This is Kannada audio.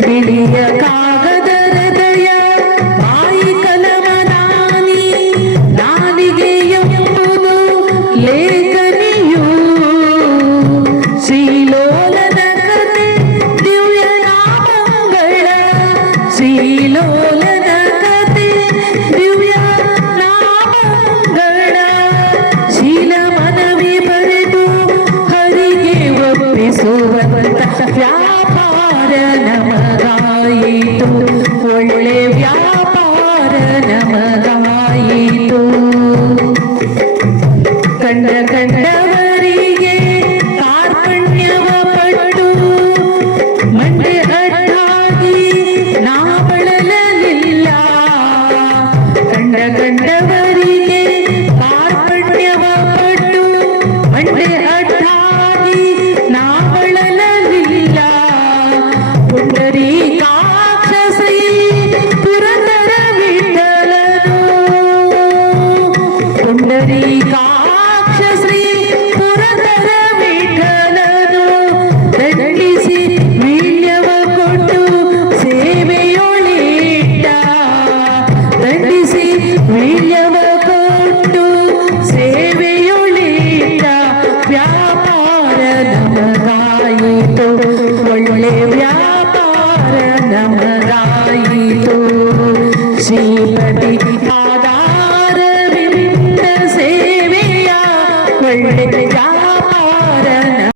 ಬಿಳಿಯ ಕಾಗದ ಹೃದಯ ಬಾಯಿ ಕಲಮನಾನಿ ನಾಲಿಗೆ ಎಂಬುದು ಲೇಖನಿಯು ಶ್ರೀಲೋಲನ ಕತೆ ದಿವ್ಯ ನಾಮಗಳ ಶ್ರೀಲೋಲನ ಕತೆ ದಿವ್ಯ ನಾಮಗಳ ಶೀಲ ಮನವಿ ಬರೆದು ಹರಿಗೆ ಒಪ್ಪಿಸುವಂತ ವ್ಯಾಪಾರ ನಮಗಾಯಿತು ಒಳ್ಳೆ ವ್ಯಾಪಾರ ನಮಗಾಯಿತು ಕಂಡವರಿಗೆ ಕಾರ್ಪಣ್ಯವ ಪಟ್ಟು ಮಂಡೆ ಅಡ್ಡಾಗಿ ನಾ ಬಳಲಲಿಲ್ಲ ಕಂಡವರಿಗೆ ಕಾರ್ಪಣ್ಯವ ಪಟ್ಟು ಮಂಡೆ ಅಡ್ಡಾಗಿ ನಾ ಬಳಲಲಿಲ್ಲ ಪುಂಡರೀಕಾಕ್ಷಸಿ ಪುರಂದರ ವಿಠಲನು ಪುಂಡರೀಕಾಕ್ಷಸಿ ಪುರಂದರ ವಿಠಲನು ದಂಡಿಸಿ ವೀಳ್ಯವ ಕೊಟ್ಟು ಸೇವೆಯೊಳಿಟ್ಟ ದಂಡಿಸಿ ವೀಳ್ಯವ ಕೊಟ್ಟು ಸೇವೆಯೊಳಿಟ್ಟ ವ್ಯಾಪಾರ ನಮಗಾಯಿತು ಒಳ್ಳೆ ವ್ಯಾಪಾರ ನಮಗಾಯಿತು ಶ್ರೀಪತಿ